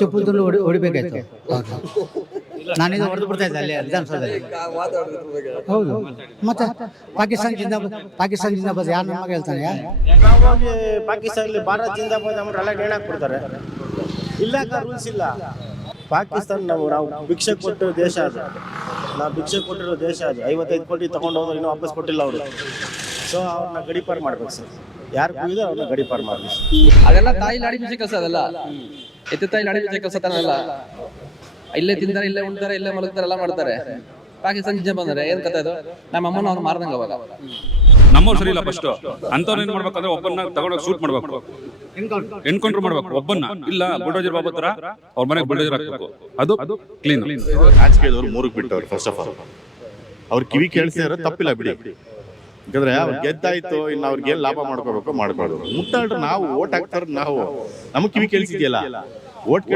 ಚಪ್ಪುದಲ್ಲಿ ಹೊಡಿಬೇಕಾಯ್ತು. ನಾನಿದು ಹೊಡೆದು ಬಿಡ್ತಾ ಇದ್ದೆ ಅಲ್ಲಿ ವಿಧಾನಸೌಧದಲ್ಲಿ. ಹೌದು, ಮತ್ತೆ ಪಾಕಿಸ್ತಾನ ಜಿಂದಾಬಾದ್ ಯಾರು ನಮಗೆ ಹೇಳ್ತಾನೆ? ಹೋಗಿ ಪಾಕಿಸ್ತಾನದಲ್ಲಿ ಭಾರತ ಜಿಂದಾಬಾದ್ ಅಂದ್ರೆ ಎಲ್ಲ ನೇಣಾಕ್ಬಿಡ್ತಾರೆ. ಇಲ್ಲ ರೂಲ್ಸ್ ಇಲ್ಲ. ಪಾಕಿಸ್ತಾನ ನಾವು ಭಿಕ್ಷೆ ಕೊಟ್ಟು ದೇಶ ಅದು, ನಾವು ಭಿಕ್ಷೆ ಕೊಟ್ಟಿರೋ ದೇಶ ಅದು. 55 ಕೋಟಿ ತಗೊಂಡು ಹೋದ್ರೆ ಇನ್ನೂ ವಾಪಸ್ ಕೊಟ್ಟಿಲ್ಲ ಅವರು. ಸೊ ಅವ್ರನ್ನ ಗಡಿಪಾರು ಮಾಡ್ಬೇಕು ಸರ್. ಯಾರು ಕೂಗಿದ್ರೆ ಅವ್ರನ್ನ ಗಡಿಪಾರು ಮಾಡ್ಬೇಕು. ಅದೆಲ್ಲ ತಾಯಿ ಲಾಡಿ ಬೀಸಿ ಕೆಲಸ, ಅದೆಲ್ಲ ಎತ್ತು ತಾಯಿ ಲಾಡಿ ಬೀಸಿ ಕೆಲಸ ತಾನೆಲ್ಲ. ಇಲ್ಲೇ ತಿಂತಾರೆ, ಇಲ್ಲೇ ಉಣ್ತಾರೆ, ಇಲ್ಲೇ ಮಲಗ್ತಾರೆ, ಎಲ್ಲ ಮಾಡ್ತಾರೆ. ಪಾಕಿಸ್ತಾನ ಜಿಂಜ ಬಂದರೆ ಏನ್ ಕಥೆ ಅದು? ನಮ್ಮ ಅಮ್ಮನ ಅವ್ರು ಮಾರ್ದಂಗ ಅವಾಗ. ನಮ್ಮವ್ರು ಸರಿ ಇಲ್ಲ. ಫಸ್ಟ್ ಅಂತವ್ರು ಏನ್ ಮಾಡ್ಬೇಕಂದ್ರೆ ಒಬ್ಬನ್ನ ತಗೊಂಡೋಗಿ ಶೂಟ್ ಮಾಡ್ಬೇಕು, ಎನ್ಕೌಂಟರ್ ಮಾಡ್ಬೇಕು ಒಬ್ಬನ್ನ. ಇಲ್ಲ ಬುಲ್ಡೋಜರ್ ಬಾಬು ತರ ಅವ್ರ ಮನೆಗೆ ಬುಲ್ಡೋಜರ್ ಹಾಕ್ಬೇಕು. ಅದು ಕ್ಲೀನ್. ರಾಜಕೀಯದವ್ರು ಮೂರಕ್ಕೆ ಬಿಟ್ಟವ್ರು. ಫಸ್ಟ್ ಆಫ್ ಆಲ್ ಅವ್ರ ಕಿವಿ ಕೇಳಿಸಿದ್ರೆ ತಪ್ಪಿಲ್ಲ ಬಿಡಿ. ಯಾಕಂದ್ರೆ ಅವ್ರು ಗೆದ್ದಾಯ್ತು, ಇನ್ನು ಅವ್ರಿಗೆ ಏನ್ ಲಾಭ ಮಾಡ್ಕೋಬೇಕು ಮಾಡ್ಕೊಳ್ಳೋದು. ಮುಟ್ಟಾಡ್ರೆ ನಾವು ಓಟ್ ಹಾಕ್ತಾರ, ನಾವು ನಮಗೆ ಕಿವಿ ಕೇಳಿಸಿದ್ಯಲ್ಲ, ಓಟ್